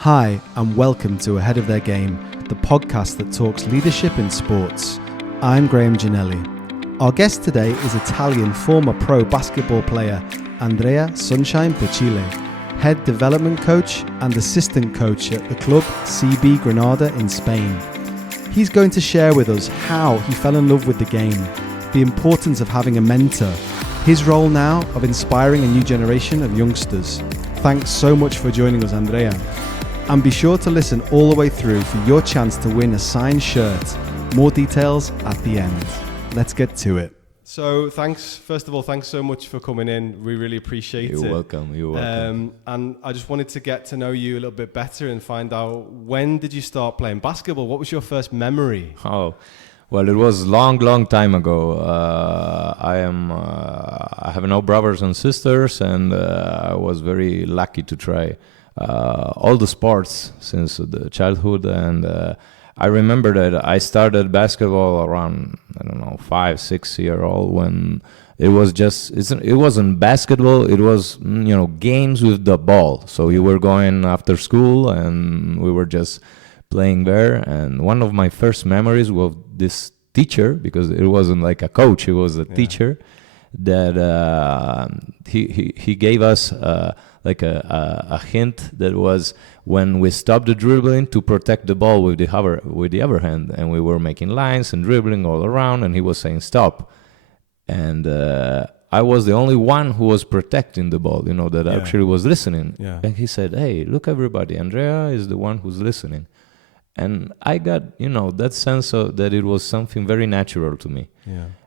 Hi, and welcome to Ahead of Their Game, the podcast that talks leadership in sports. I'm Graham Ginelli. Our guest today is Italian former pro basketball player Andrea Sunshine Pecile, head development coach and assistant coach at the club CB Granada in Spain. He's going to share with us how he fell in love with the game, the importance of having a mentor, his role now of inspiring a new generation of youngsters. Thanks so much for joining us, Andrea. And be sure to listen all the way through for your chance to win a signed shirt. More details at the end. Let's get to it. So first of all, thanks so much for coming in. We really appreciate it. You're welcome. And I just wanted to get to know you a little bit better and find out, when did you start playing basketball? What was your first memory? Oh, well, it was long time ago. I have no brothers and sisters, and I was very lucky to try all the sports since the childhood. And I remember that I started basketball around, 5-6 year old, when it was it wasn't basketball, it was games with the ball. So you were going after school and we were just playing there. And one of my first memories was this teacher, because it wasn't like a coach, it was a teacher, that he gave us like a hint that was when we stopped the dribbling to protect the ball with the other hand, and we were making lines and dribbling all around, and he was saying stop, and I was the only one who was protecting the ball, that actually was listening. And he said, "Hey, look, everybody, Andrea is the one who's listening." And I got that sense of that it was something very natural to me.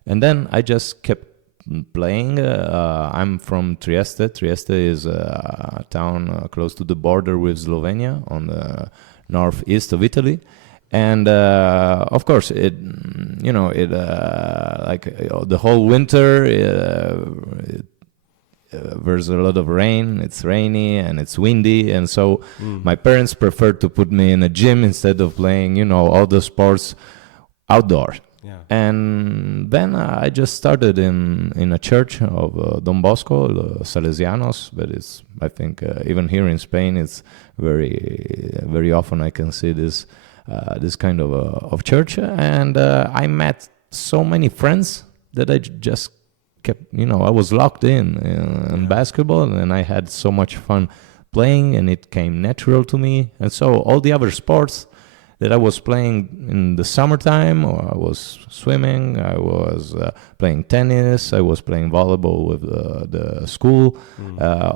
And then I just kept playing. I'm from Trieste. Trieste is a town close to the border with Slovenia on the northeast of Italy. And of course, the whole winter, there's a lot of rain. It's rainy and it's windy, and so my parents preferred to put me in a gym instead of playing, all the sports outdoors. And then I just started in a church of Don Bosco, Salesianos, but it's, I think, even here in Spain, it's very often I can see this kind of church. And I met so many friends that I just kept, I was locked in basketball, and I had so much fun playing, and it came natural to me. And so all the other sports that I was playing in the summertime, or I was swimming, I was playing tennis, I was playing volleyball with the school,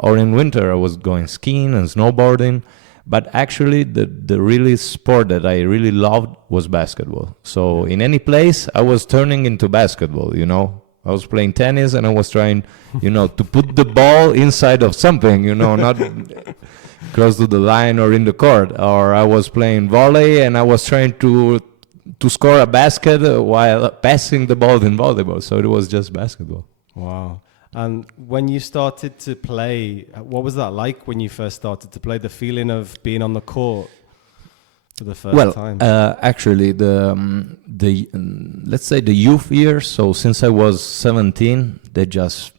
or in winter I was going skiing and snowboarding. But actually the really sport that I really loved was basketball. So in any place I was turning into basketball, I was playing tennis and I was trying, to put the ball inside of something, not close to the line or in the court. Or I was playing volley and I was trying to score a basket while passing the ball in volleyball. So it was just basketball. Wow. And when you started to play, what was that like when you first started to play, the feeling of being on the court for the first time? Actually, the let's say the youth years, so since I was 17, they just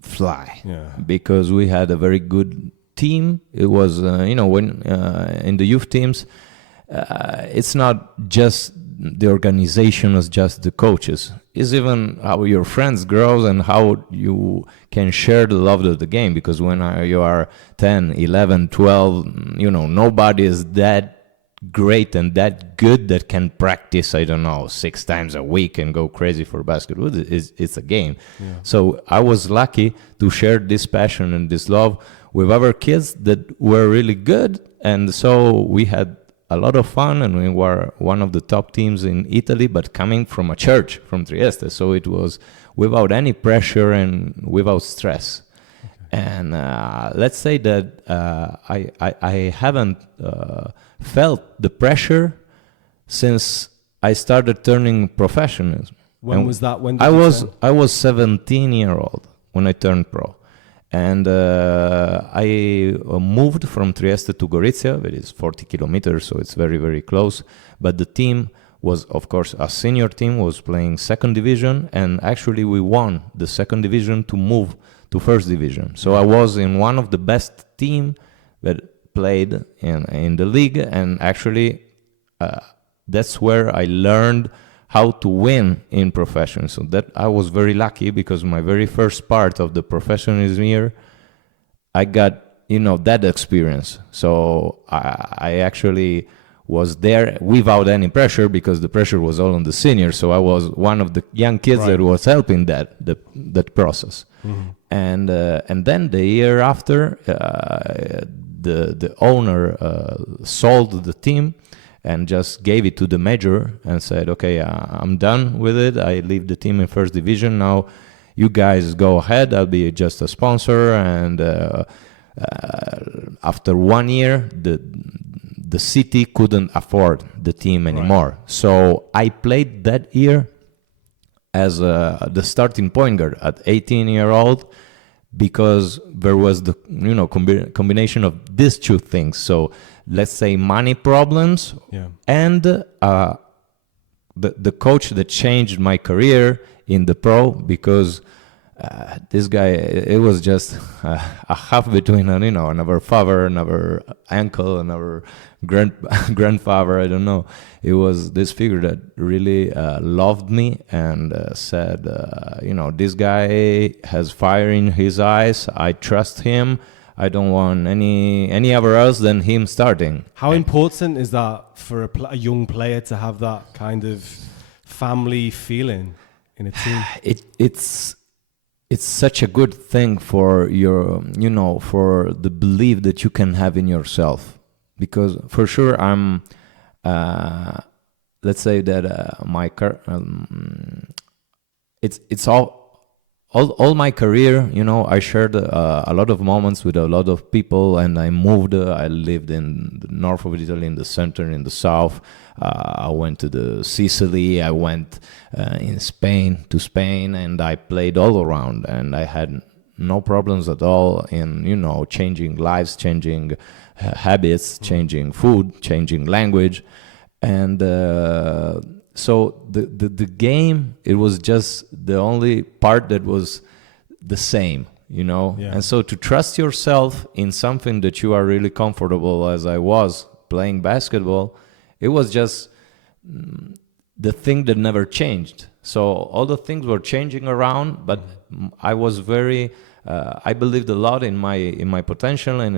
fly. Because we had a very good team. It was, when in the youth teams, it's not just the organization, it's just the coaches. It's even how your friends grow and how you can share the love of the game. Because when you are 10, 11, 12, nobody is that great and that good that can practice 6 times a week and go crazy for basketball. It's a game. So I was lucky to share this passion and this love with other kids that were really good, and so we had a lot of fun, and we were one of the top teams in Italy, but coming from a church from Trieste, so it was without any pressure and without stress. And let's say that I haven't felt the pressure since I started turning professional. When was that? When did I was 17-year-old when I turned pro. And I moved from Trieste to Gorizia, that is 40 kilometers, so it's very, very close. But the team was, of course, a senior team, was playing second division, and actually we won the second division to move to first division. So I was in one of the best team that played in the league, and actually that's where I learned how to win in profession. So that I was very lucky, because my very first part of the professionalism year, I got, that experience. So I actually was there without any pressure, because the pressure was all on the seniors. So I was one of the young kids that was helping that process. Mm-hmm. And then the year after, the owner sold the team and just gave it to the major and said, okay, I'm done with it. I leave the team in first division. Now you guys go ahead. I'll be just a sponsor. And after 1 year, the city couldn't afford the team anymore. Right. So I played that year as the starting point guard at 18-year-old, because there was the combination of these two things. So let's say money problems, and the coach that changed my career in the pro, because this guy, it was just a half between another father, another uncle, another grandfather, I don't know. It was this figure that really loved me and said, this guy has fire in his eyes. I trust him. I don't want any other else than him starting. How important is that for a young player to have that kind of family feeling in a team? It's such a good thing for your, for the belief that you can have in yourself. Because for sure I'm, let's say that it's all my career, I shared a lot of moments with a lot of people, and I moved. I lived in the north of Italy, in the center, in the south. I went to the Sicily. I went to Spain, and I played all around. And I had no problems at all in, changing lives, changing habits, changing food, changing language. And so the game, it was just the only part that was the same, And so to trust yourself in something that you are really comfortable, as I was playing basketball, it was just the thing that never changed. So all the things were changing around, but I was very, I believed a lot in my potential and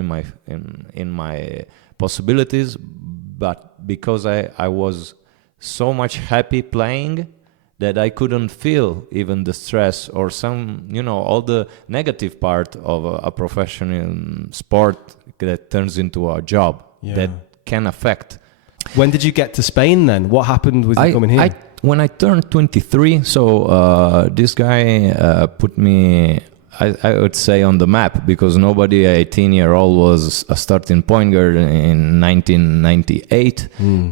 in my possibilities, but because I was so much happy playing that I couldn't feel even the stress or some, all the negative part of a professional sport that turns into a job that can affect. When did you get to Spain then? What happened with you coming here? When I turned 23, so this guy put me, I would say, on the map, because nobody 18-year-old was a starting point guard in 1998.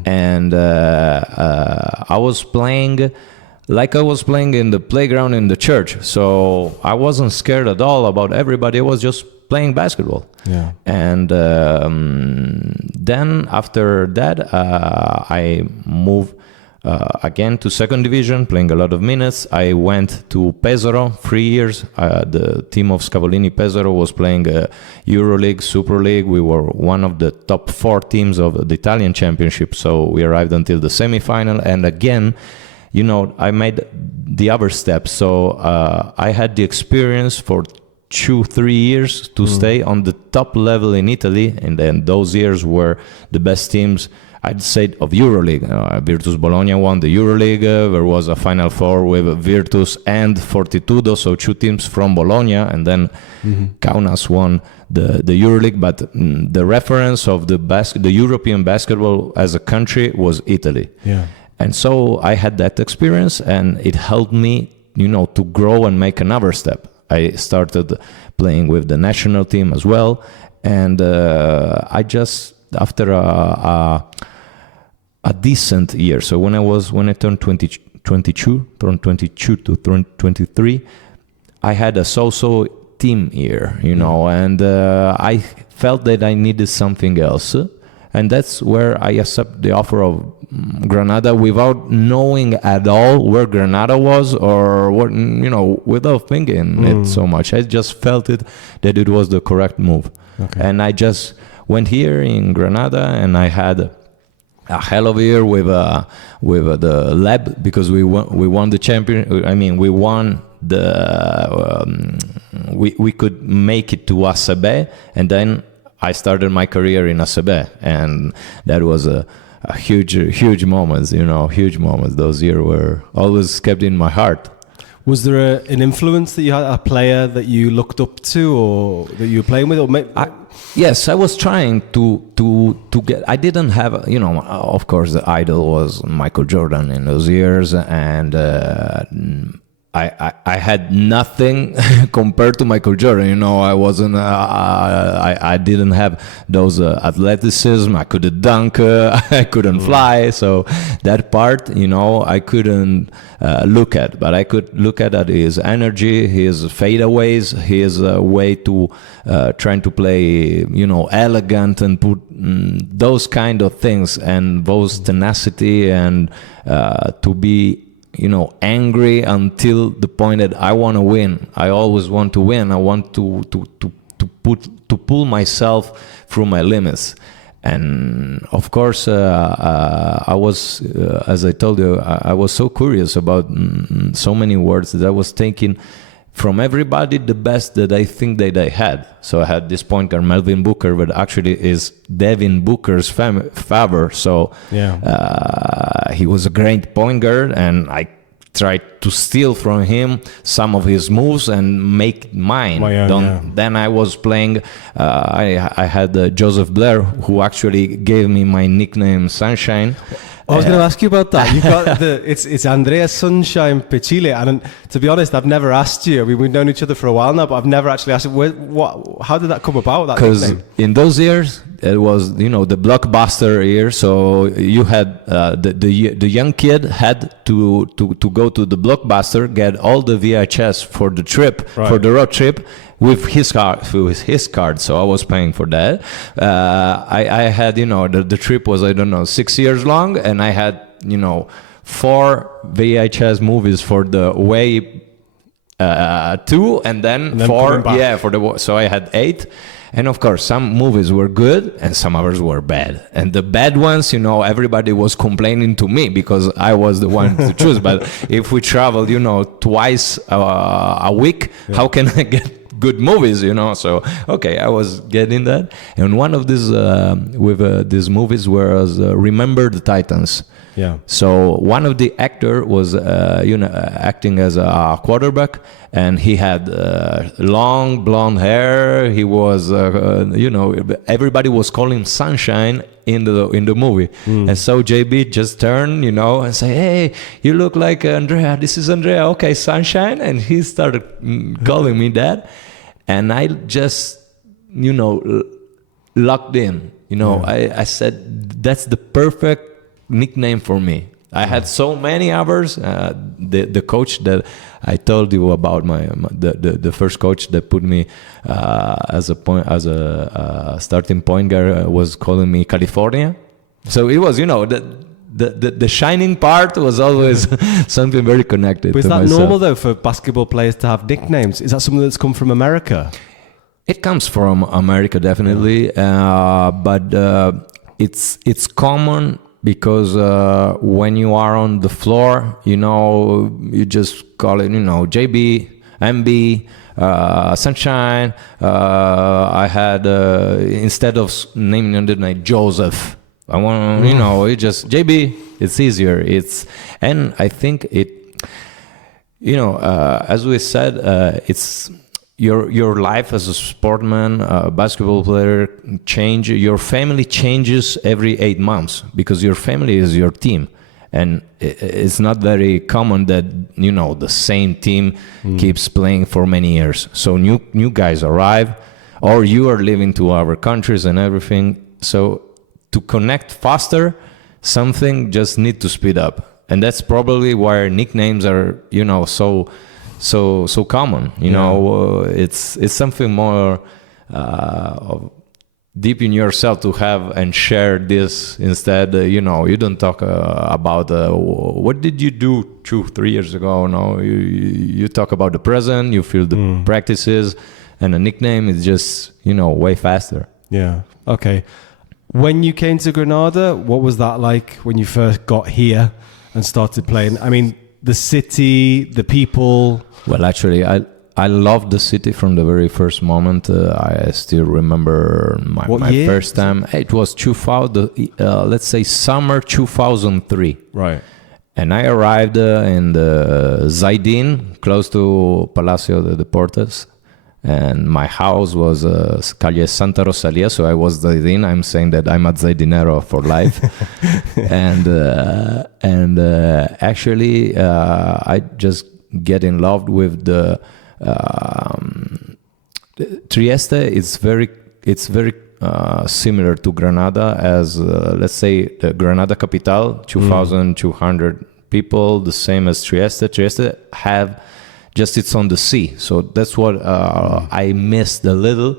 And I was playing like I was playing in the playground in the church. So I wasn't scared at all about everybody. I was just playing basketball. Yeah. And then after that, I moved again to second division, playing a lot of minutes. I went to Pesaro 3 years. The team of Scavolini Pesaro was playing EuroLeague, Super League. We were one of the top 4 teams of the Italian championship. So we arrived until the semifinal. And again, I made the other step. So I had the experience for 2-3 years to stay on the top level in Italy. And then those years were the best teams, I'd say, of EuroLeague. Virtus Bologna won the EuroLeague. There was a Final Four with Virtus and Fortitudo, so 2 teams from Bologna, and then Kaunas won the EuroLeague. But the reference of the European basketball as a country was Italy. Yeah. And so I had that experience, and it helped me, to grow and make another step. I started playing with the national team as well, and I just, after a decent year, so when I turned 22, from 22 to 23, I had a so-so team year, and I felt that I needed something else. And that's where I accepted the offer of Granada without knowing at all where Granada was, or what, without thinking it so much. I just felt that it was the correct move. Okay. And I just went here in Granada, and I had a hell of a year with the lab, because we won the champion. I mean, we won the we could make it to ACB, and then I started my career in ACB, and that was a huge moments, huge moments. Those years were always kept in my heart. Was there an influence that you had, a player that you looked up to, or that you were playing with? Yes, I was trying to get. I didn't have, of course, the idol was Michael Jordan in those years, and I had nothing compared to Michael Jordan. I wasn't. I didn't have those athleticism. I couldn't dunk. I couldn't fly. So that part, I couldn't look at. But I could look at his energy, his fadeaways, his way to trying to play, elegant and put those kind of things, and those tenacity, and to be angry until the point that I want to win. I always want to win. I want to pull myself through my limits. And of course, I was, as I told you, I was so curious about so many words that I was taking from everybody the best that I think that I had. So I had this point guard, Melvin Booker, but actually is Devin Booker's father. So he was a great point guard, and I tried to steal from him some of his moves and make mine. Then I was playing, I had Joseph Blair, who actually gave me my nickname Sunshine. I was going to ask you about that. You've got it's Andrea Sunshine Pecile, and to be honest, I've never asked you. I mean, we've known each other for a while now, but I've never actually asked you, how did that come about? Because in those years, it was the blockbuster year. So you had the young kid had to go to the blockbuster, get all the VHS for the trip, for the road trip, with his card. So I was paying for that. I had, the trip was, 6 years long, and I had, 4 VHS movies for the way 2, and then 4, for the, so I had 8. And of course, some movies were good and some others were bad. And the bad ones, everybody was complaining to me because I was the one to choose. But if we traveled, twice a week, how can I get good movies, So, okay, I was getting that. And one of these, these movies was Remember the Titans. Yeah. So one of the actor was, acting as a quarterback, and he had long blonde hair. He was, everybody was calling him Sunshine in the movie. And so JB just turned, and say, "Hey, you look like Andrea. This is Andrea. Okay, Sunshine." And he started calling me that, and I just, locked in. I said that's the perfect nickname for me. I had so many others. The coach that I told you about, the first coach that put me as a starting point guard was calling me California. So it was, the shining part was always something very connected. But is that normal though for basketball players to have nicknames? Is that something that's come from America? It comes from America, definitely, but it's common. Because when you are on the floor, you just call it, JB, MB, Sunshine. I had, instead of naming under name Joseph, I want, it just JB. It's easier. And I think it, as we said, it's your life as a sportsman, basketball player, your family changes every 8 months because your family is your team. And it's not very common that, the same team keeps playing for many years. So new guys arrive, or you are leaving to other countries and everything. So to connect faster, something just need to speed up. And that's probably why nicknames are, so common, it's something more deep in yourself to have and share this instead. You don't talk about what did you do 2-3 years ago. No, you talk about the present. You feel the practices, and a nickname is just way faster. Yeah. Okay. When you came to Granada, what was that like when you first got here and started playing? I mean, the city, the people. Well, actually, I loved the city from the very first moment. I still remember my first time. It was 2000, let's say summer 2003. Right. And I arrived in the Zaidin, close to Palacio de Deportes. And my house was Calle Santa Rosalia, so I was Zaidin. I'm saying that I'm at Zaidinero for life. and actually, I just get in love with the Trieste. It's very similar to Granada as let's say the Granada capital, 2,200 people, the same as Trieste. Trieste it's on the sea, so that's what I missed a little.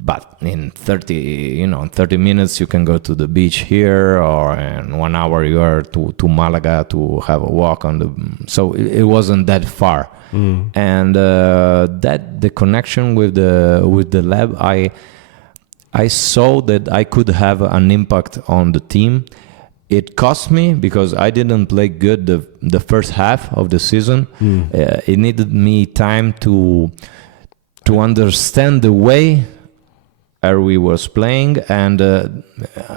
But in 30 minutes you can go to the beach here, or in 1 hour you are to Malaga to have a walk on the. So it wasn't that far, and that the connection with the lab, I saw that I could have an impact on the team. It cost me because I didn't play good the first half of the season. It needed me time to understand the way we was playing, and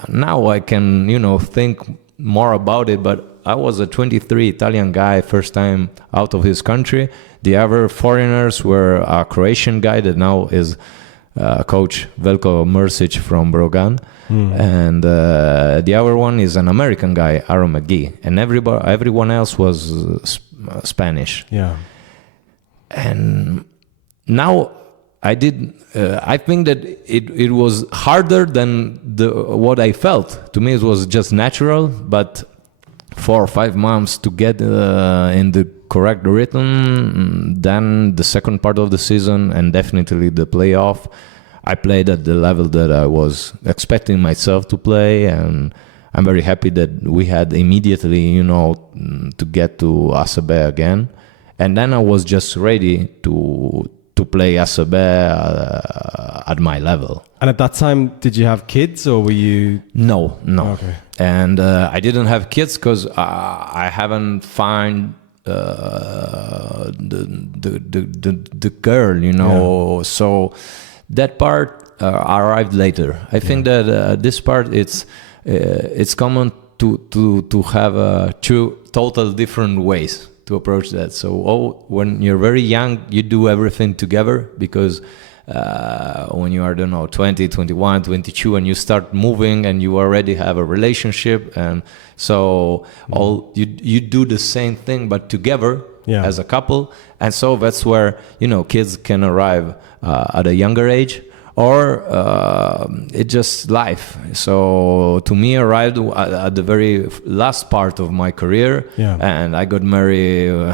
now I can think more about it. But I was a 23 Italian guy, first time out of his country. The other foreigners were a Croatian guy that now is coach Veljko Mrsic from Brogan. And the other one is an American guy, Aaron McGee, and everyone else was Spanish. Yeah. And now I think that it was harder than what I felt. To me, it was just natural, but 4 or 5 months to get in the correct rhythm. Then the second part of the season, and definitely the playoff, I played at the level that I was expecting myself to play, and I'm very happy that we had immediately, to get to ACB again. And then I was just ready to play ACB at my level. And at that time, did you have kids, or were you? No. Okay. And I didn't have kids because I haven't found the girl, Yeah. So that part arrived later. I think that this part it's common to have two total different ways to approach that. So when you're very young, you do everything together, because when you are, 20, 21, 22, and you start moving and you already have a relationship, and so you do the same thing but together as a couple. And so that's where kids can arrive at a younger age, or it's just life. So to me, arrived at the very last part of my career, and I got married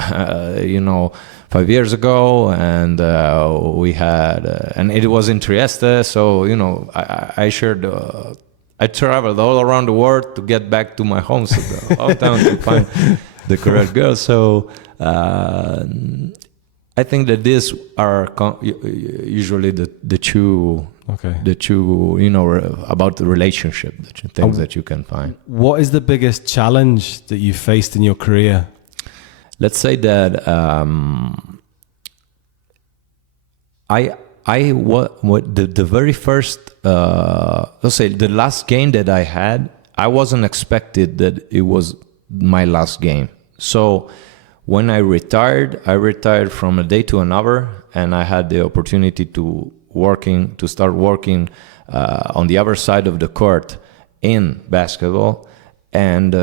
5 years ago, and we had and it was in Trieste. So I shared. I traveled all around the world to get back to my hometown to find the correct girl. So I think that these are usually the two. Okay. The two, about the relationship, the two things that you can find. What is the biggest challenge that you faced in your career? Let's say that the very first, let's say the last game that I had, I wasn't expected that it was my last game. So when I retired from a day to another, and I had the opportunity to start working on the other side of the court in basketball. And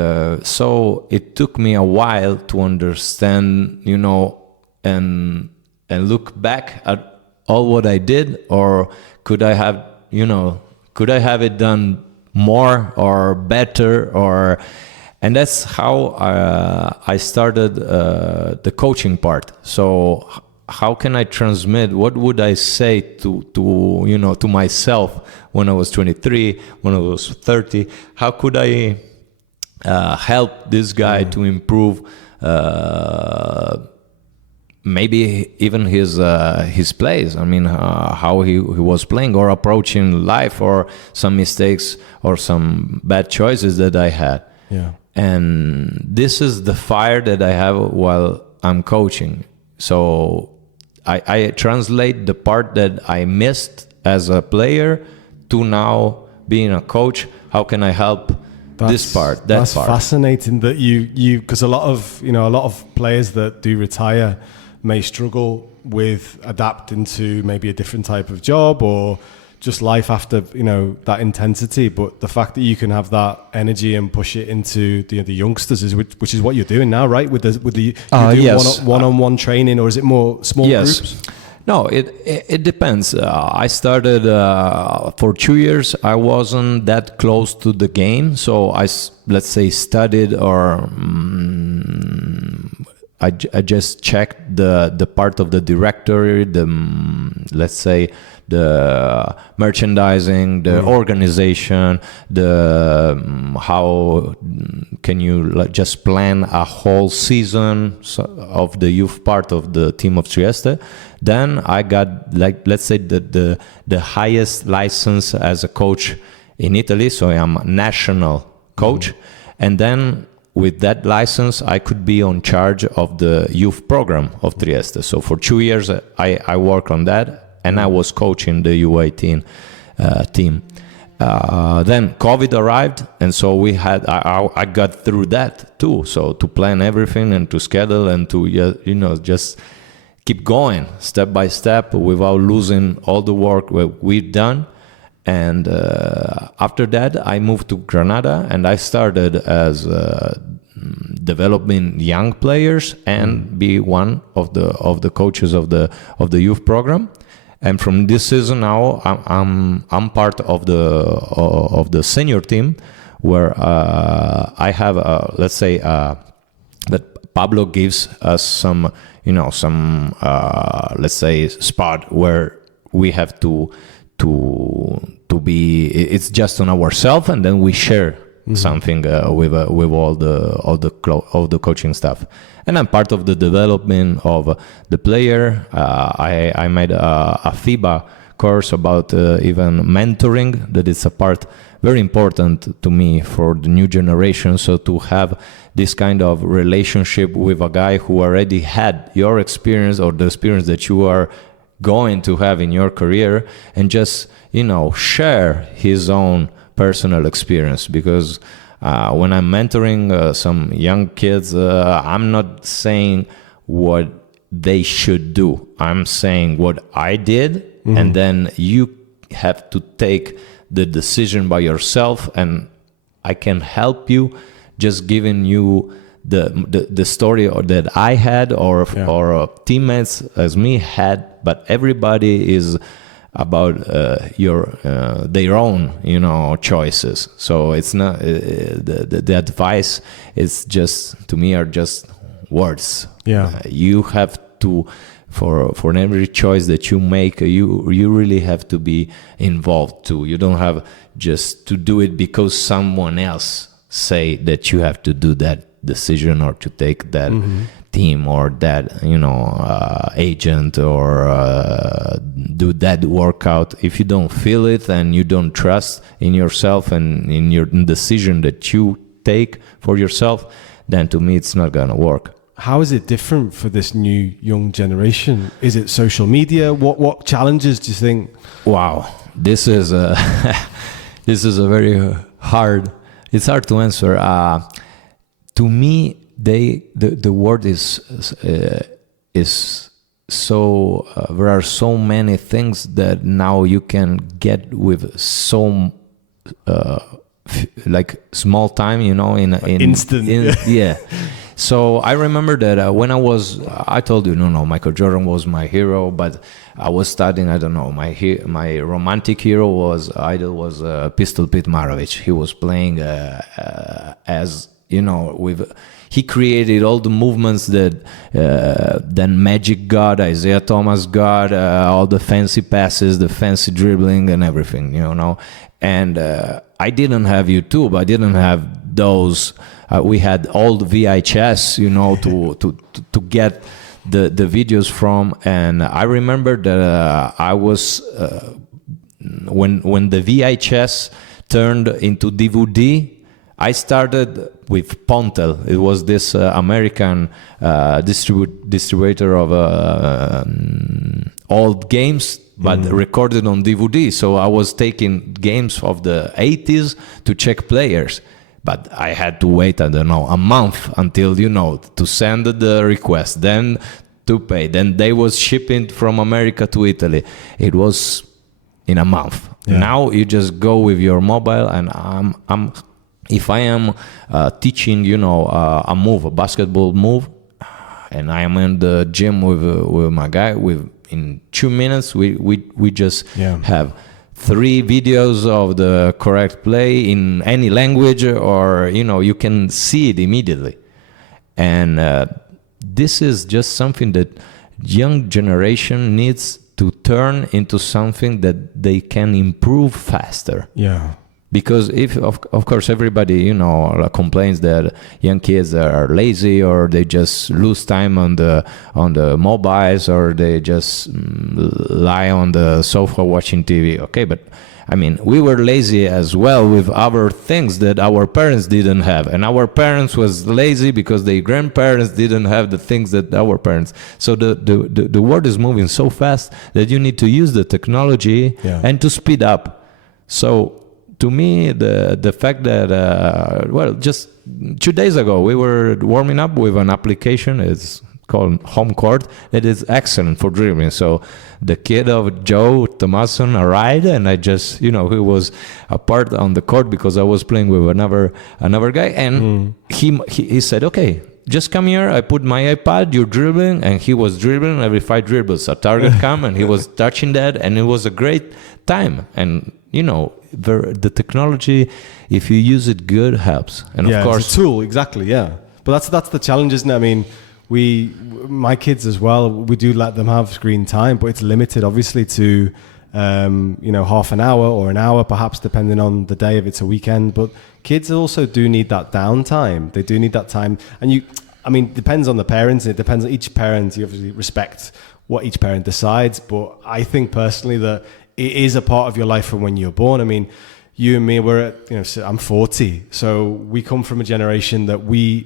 so it took me a while to understand, and look back at all what I did, or could I have it done more or better, and that's how I started the coaching part. So how can I transmit? What would I say to myself when I was 23, when I was 30? How could I help this guy to improve maybe even his plays. I mean, how he was playing or approaching life, or some mistakes or some bad choices that I had. Yeah. And this is the fire that I have while I'm coaching. So I translate the part that I missed as a player to now being a coach. How can I help this part, that that's part? That's fascinating that you because a lot of players that do retire may struggle with adapting to maybe a different type of job or just life after, that intensity. But the fact that you can have that energy and push it into the youngsters, which is what you're doing now, right? With the yes. one-on-one training, or is it more small groups? No, it depends. I started for 2 years. I wasn't that close to the game, so let's say studied, or I just checked the part of the directory, let's say the merchandising, the organization, how can you just plan a whole season of the youth part of the team of Trieste. Then I got, let's say, the highest license as a coach in Italy, so I am a national coach. And then with that license, I could be on charge of the youth program of Trieste. So for 2 years, I worked on that, and I was coaching the U18 team. Then COVID arrived, and so I got through that too. So to plan everything and to schedule and to just keep going step by step without losing all the work we've done. And after that, I moved to Granada, and I started as developing young players and be one of the coaches of the youth program. And from this season now, I'm part of the senior team, where I have let's say that Pablo gives us some let's say spot where we have to be. It's just on ourselves, and then we share something with all the coaching staff. And I'm part of the development of the player. I made a FIBA course about even mentoring. That is a part very important to me for the new generation. So to have this kind of relationship with a guy who already had your experience, or the experience that you are going to have in your career, and just share his own personal experience. Because when I'm mentoring some young kids, I'm not saying what they should do. I'm saying what I did, and then you have to take the decision by yourself, and I can help you, just giving you the story that I had, or teammates as me had. But everybody is about their own choices. So it's not the advice is just, to me, are just words. You have to, for every choice that you make, you really have to be involved too. You don't have just to do it because someone else say that you have to do that decision, or to take that team, or that agent, or do that workout. If you don't feel it and you don't trust in yourself and in your decision that you take for yourself, then to me it's not gonna work. How is it different for this new young generation? Is it social media? What challenges do you think? Wow, this is a very hard. It's hard to answer. To me, the word is so there are so many things that now you can get with so like small time, in instant. Yeah. So I remember that when I told you, no, Michael Jordan was my hero, but I was studying, I don't know, my romantic hero was Pistol Pete Maravich. He was playing as, he created all the movements that then Magic got, Isaiah Thomas got, all the fancy passes, the fancy dribbling and everything, And I didn't have YouTube. I didn't have those. We had all the VHS, to get the videos from. And I remember that I was when the VHS turned into DVD. I started with Pontel. It was this American distributor of old games, but recorded on DVD. So I was taking games of the 80s to check players. But I had to wait, I don't know, a month until, to send the request, then to pay. Then they was shipping from America to Italy. It was in a month. Yeah. Now you just go with your mobile, and if I am teaching, a move, a basketball move, and I am in the gym with my guy, in 2 minutes we just have 3 videos of the correct play in any language, or you can see it immediately. And this is just something that young generation needs to turn into something that they can improve faster. Yeah. Because if, of course, everybody, complains that young kids are lazy, or they just lose time on the mobiles, or they just lie on the sofa watching TV. Okay, but I mean, we were lazy as well with other things that our parents didn't have, and our parents was lazy because their grandparents didn't have the things that our parents. So the world is moving so fast that you need to use the technology and to speed up. So, to me, the fact that, just 2 days ago, we were warming up with an application. It's called Home Court. It is excellent for dribbling. So the kid of Joe Thomason arrived, and I just, he was a part on the court because I was playing with another guy. And he said, okay, just come here. I put my iPad, you're dribbling. And he was dribbling every 5 dribbles. A target come, and he was touching that. And it was a great time. And, the technology, if you use it good, helps. And of course, it's a tool, exactly, yeah. But that's the challenge, isn't it? I mean, my kids as well, we do let them have screen time, but it's limited, obviously, to half an hour or an hour, perhaps, depending on the day, if it's a weekend. But kids also do need that downtime. They do need that time. And it depends on the parents. It depends on each parent. You obviously respect what each parent decides. But I think personally that it is a part of your life from when you're born. I mean, you and me, I'm 40. So we come from a generation that we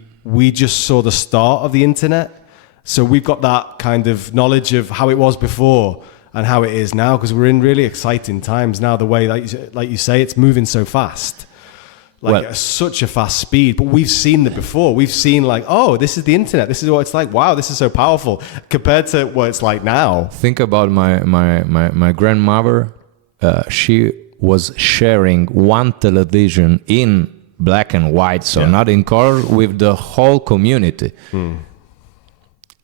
just saw the start of the internet. So we've got that kind of knowledge of how it was before and how it is now, because we're in really exciting times now. The way, like you say, it's moving so fast, at such a fast speed. But we've seen it before. We've seen this is the internet. This is what it's like. Wow, this is so powerful compared to what it's like now. Think about my grandmother. She was sharing one television in black and white, so not in color, with the whole community.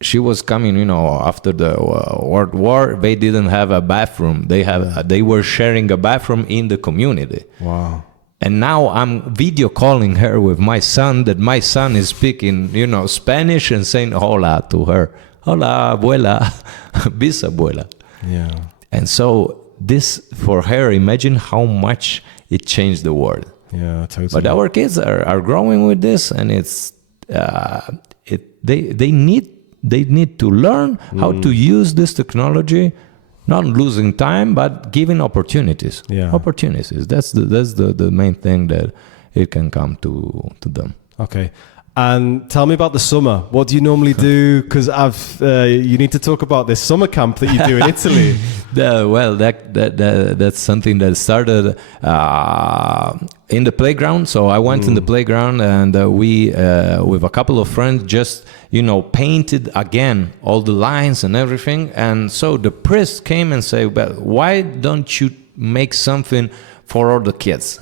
She was coming, after the World War. They didn't have a bathroom. They were sharing a bathroom in the community. Wow. And now I'm video calling her with my son, that my son is speaking, Spanish, and saying hola to her. Hola, abuela, bisabuela. Yeah. And so this, for her, imagine how much it changed the world. Yeah, totally. But our kids are growing with this, and it's they need to learn how to use this technology. Not losing time, but giving opportunities. Yeah. Opportunities. That's the main thing that it can come to them. Okay. And tell me about the summer. What do you normally do? Because you need to talk about this summer camp that you do in Italy. That's something that started in the playground. So I went in the playground, and we, with a couple of friends, just painted again all the lines and everything. And so the priest came and said, "Well, why don't you make something for all the kids?"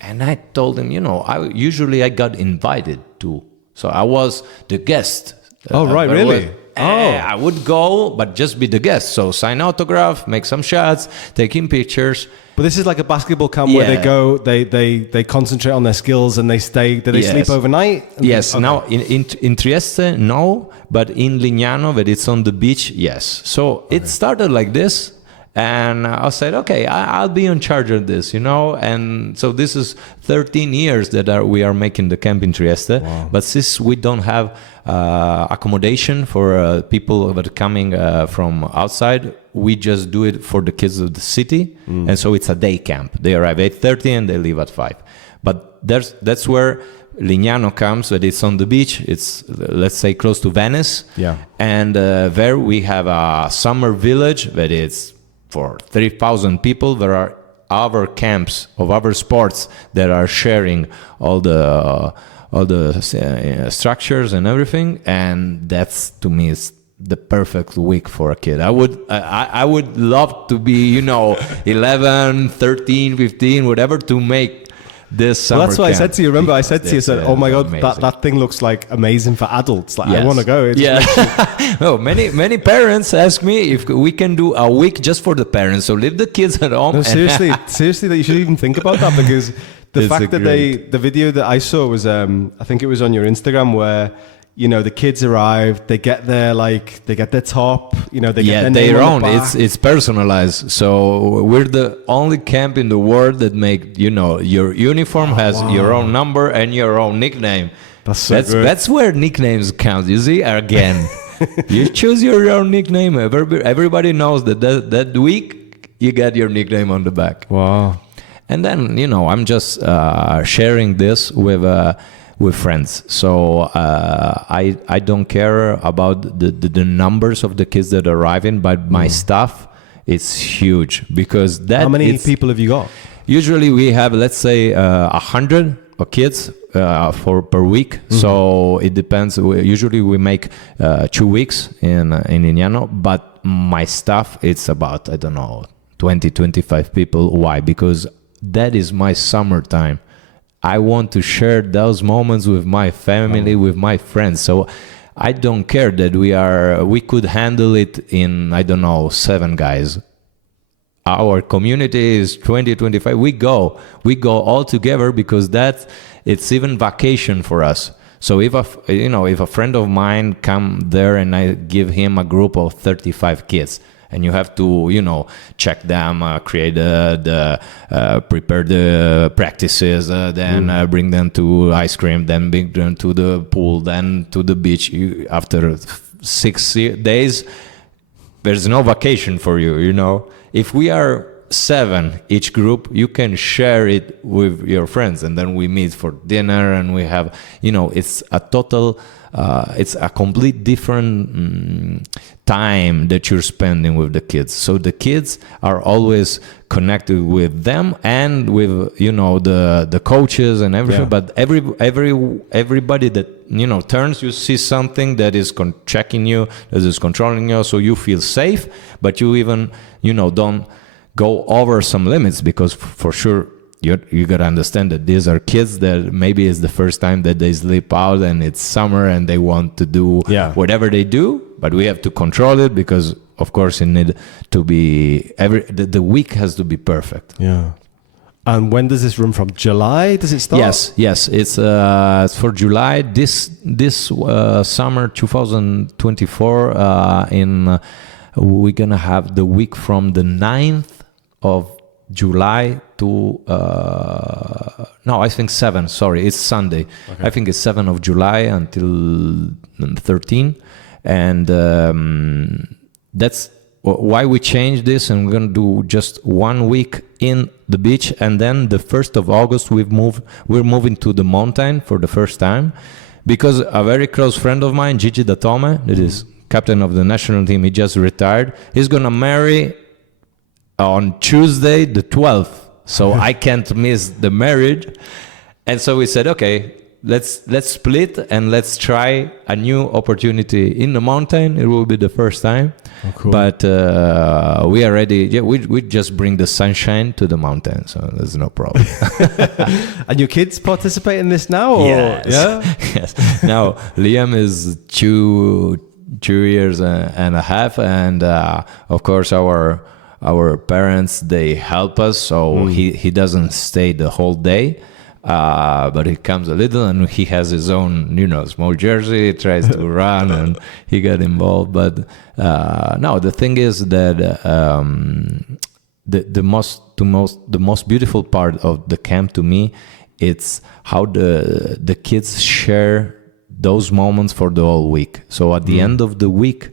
And I told him, I got invited to, so I was the guest. Oh, right, really? I would go, but just be the guest. So sign autograph, make some shots, taking pictures. But this is like a basketball camp where they go, they concentrate on their skills, and they stay. Do they sleep overnight? Yes. Okay. Now in Trieste, no, but in Lignano, that it's on the beach, yes. So it started like this. And I said, okay, I'll be in charge of this, you know. And so this is 13 years that we are making the camp in Trieste. Wow. But since we don't have accommodation for people that are coming from outside, we just do it for the kids of the city. And so it's a day camp. They arrive at 8:30 and they leave at 5. But that's where Lignano comes, that it's on the beach. It's, let's say, close to Venice. Yeah. And there we have a summer village that is for 3,000 people. There are other camps of other sports that are sharing all the structures and everything. And that's, to me, is the perfect week for a kid. I would love to be, you know, 11, 13, 15, whatever, to make this summer Well, that's what camp. I said to you. Remember, I said to you, said, "Oh my God, amazing. that thing looks like amazing for adults. Like, I Yes. want to go." It just Yeah. No, many parents ask me if we can do a week just for the parents. So leave the kids at home. No, and- seriously, that you should even think about that, because the It's fact that the video that I saw was, I think it was on your Instagram, where, you know, the kids arrive, they get their top, you know, they get their name their on own. the back. It's personalized. So we're the only camp in the world that make, you know, your uniform has your own number and your own nickname. That's so good. That's where nicknames count. You see, again, you choose your own nickname. Everybody knows that week you get your nickname on the back. Wow. And then, you know, I'm just sharing this with friends. So I don't care about the numbers of the kids that are arriving, but my staff is huge, because that. How many people have you got? Usually we have, let's say, 100 kids per week. So it depends. Usually we make 2 weeks in Lignano, but my staff, it's about, I don't know, 20, 25 people. Why? Because that is my summertime. I want to share those moments with my family, with my friends. So I don't care that we could handle it in, I don't know, 7 guys. Our community is 20, 25. We go all together, because it's even vacation for us. So if a friend of mine come there and I give him a group of 35 kids, and you have to, you know, check them, create prepare the practices, then bring them to ice cream, then bring them to the pool, then to the beach. After 6 days, there's no vacation for you, you know. If we are 7 each group, you can share it with your friends, and then we meet for dinner, and we have, you know, it's a total, it's a complete different time that you're spending with the kids. So the kids are always connected with them and with, you know, the coaches and everything. Yeah. But everybody that, you know, turns, you see something that is checking you, that is controlling you, so you feel safe, but you even, you know, don't go over some limits, because for sure you gotta understand that these are kids that maybe it's the first time that they sleep out and it's summer and they want to do whatever they do, but we have to control it, because of course it need to be the week has to be perfect. Yeah. And when does this run from? July? Does it start? Yes. It's for July. This summer 2024. We're gonna have the week from the 9th of July to I think 7. Sorry, it's Sunday. Okay. I think it's 7 of July until 13, and that's why we changed this. And we're gonna do just 1 week in the beach, and then the 1st of August we're moving to the mountain for the first time, because a very close friend of mine, Gigi Datome, that is captain of the national team, he just retired. He's gonna marry on Tuesday the 12th, so I can't miss the marriage. And so we said, okay, let's split and let's try a new opportunity in the mountain. It will be the first time. Oh, cool. But we are ready. Yeah, we just bring the sunshine to the mountain, so there's no problem. And your kids participate in this now? Or? Yes. Yeah. Yes. Now Liam is 2 years and a half, and of course our parents, they help us, so he doesn't stay the whole day. But he comes a little, and he has his own, small jersey. He tries to run, and he got involved. But no, the thing is that the most beautiful part of the camp to me, it's how the kids share those moments for the whole week. So at the end of the week,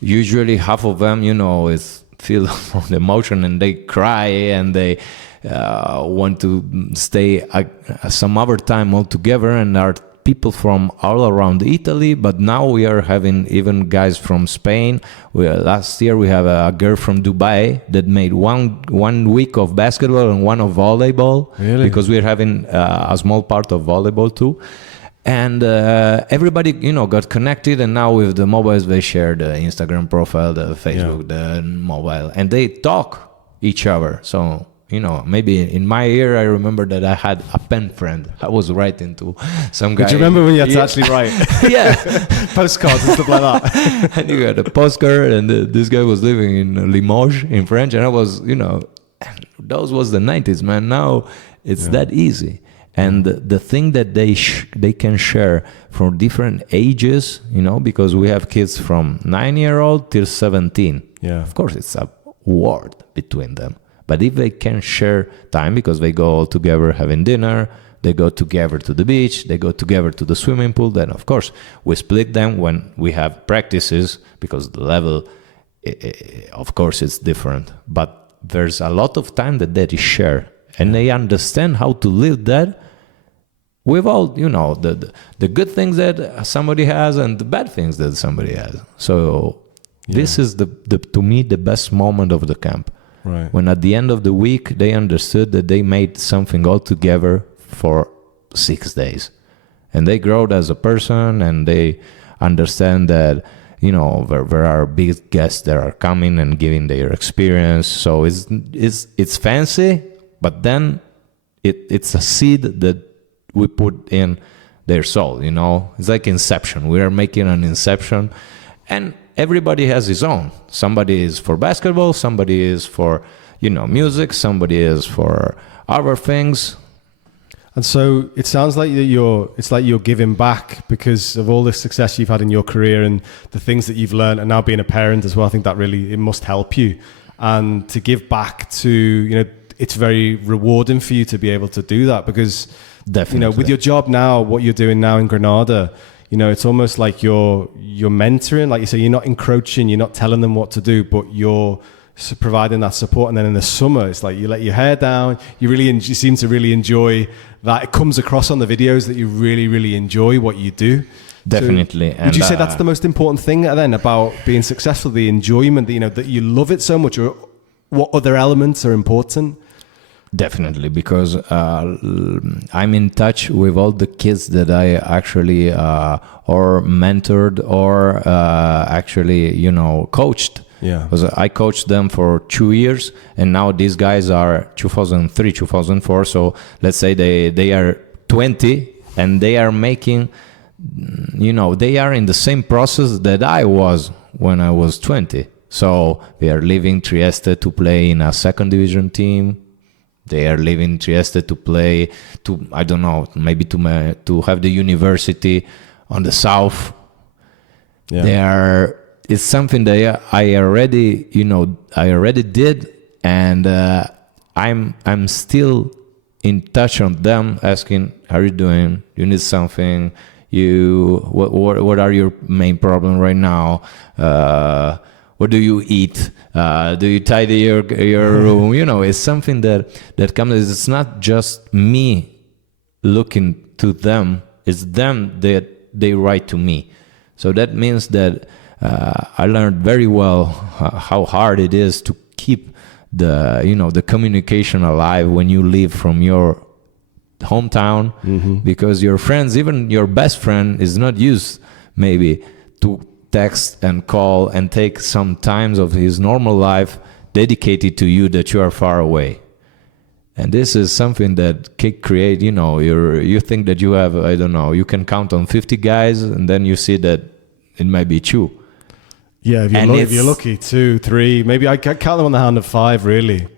usually half of them, is filled with emotion, and they cry, and they want to stay some other time all together, and are people from all around Italy. But now we are having even guys from Spain. Last year we have a girl from Dubai that made one week of basketball and one of volleyball. Really? Because we're having a small part of volleyball too. And everybody, got connected, and now with the mobiles, they share the Instagram profile, the Facebook, the mobile, and they talk each other. So, maybe in my year, I remember that I had a pen friend. I was writing to some guy. Do you remember when you had to actually write? Yeah. Postcards and stuff like that. And you had a postcard, and this guy was living in Limoges in French, and I was, those was the 90s, man. Now it's that easy. And the thing that they can share from different ages, because we have kids from 9-year-old till 17. Yeah. Of course, it's a world between them. But if they can share time, because they go all together having dinner, they go together to the beach, they go together to the swimming pool, then of course we split them when we have practices, because the level, of course, it's different. But there's a lot of time that they share, and they understand how to live that with all, the good things that somebody has and the bad things that somebody has. So this is to me the best moment of the camp. Right. When at the end of the week they understood that they made something all together for 6 days, and they grow as a person, and they understand that there are big guests that are coming and giving their experience. So it's fancy, but then it's a seed that we put in their soul. It's like Inception. We are making an Inception, and everybody has his own. Somebody is for basketball, somebody is for, music, somebody is for other things. And so it sounds like you're giving back because of all the success you've had in your career and the things that you've learned, and now being a parent as well. I think that really, it must help you. And to give back to, it's very rewarding for you to be able to do that, because, definitely, with your job now, what you're doing now in Granada, it's almost like you're mentoring. Like you say, you're not encroaching, you're not telling them what to do, but you're providing that support. And then in the summer, it's like you let your hair down. You seem to really enjoy that. It comes across on the videos that you really, really enjoy what you do. Definitely. So would you say that's the most important thing then about being successful, the enjoyment, that you love it so much, or what other elements are important? Definitely, because I'm in touch with all the kids that I actually or mentored or actually, coached. Yeah. Because I coached them for 2 years, and now these guys are 2003, 2004. So let's say they are 20, and they are making, they are in the same process that I was when I was 20. So they are leaving Trieste to play in a second division team. They are leaving Trieste to play to, I don't know, maybe to have the university on the south. Yeah. It's something that I already did, and I'm still in touch on them, asking, how are you doing? You need something? What are your main problems right now? What do you eat? Do you tidy your room? It's something that comes. It's not just me looking to them. It's them that they write to me. So that means that I learned very well how hard it is to keep the communication alive when you leave from your hometown, because your friends, even your best friend, is not used maybe to text and call and take some times of his normal life dedicated to you that you are far away. And this is something that can create, you think that you have, I don't know, you can count on 50 guys, and then you see that it might be 2. Yeah, if you're lucky, 2, 3, maybe I can't count them on the hand of 5, really.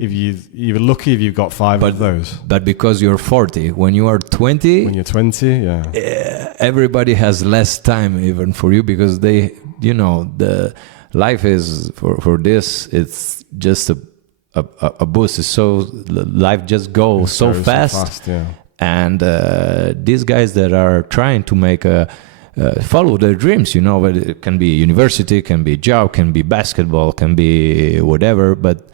you're lucky if you've got 5 of those. But because you're 40, when you are 20, When you're 20, yeah. everybody has less time even for you, because they, the life is for this. It's just a boost. It's so life just goes so fast. Yeah. And these guys that are trying to make follow their dreams, but it can be university, can be job, can be basketball, can be whatever. But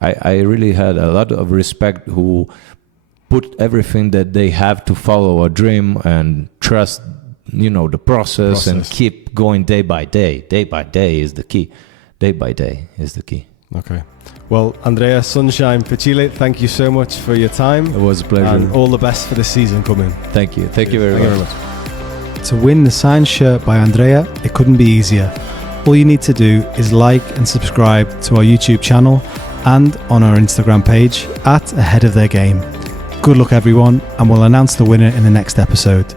I really had a lot of respect who put everything that they have to follow a dream and trust, the process and keep going day by day. Day by day is the key. Day by day is the key. Okay. Well, Andrea Sunshine Pecile, thank you so much for your time. It was a pleasure. And all the best for the season coming. Thank you. Thank you very much. To win the signed shirt by Andrea, it couldn't be easier. All you need to do is like and subscribe to our YouTube channel and on our Instagram page @AheadOfTheirGame. Good luck everyone, and we'll announce the winner in the next episode.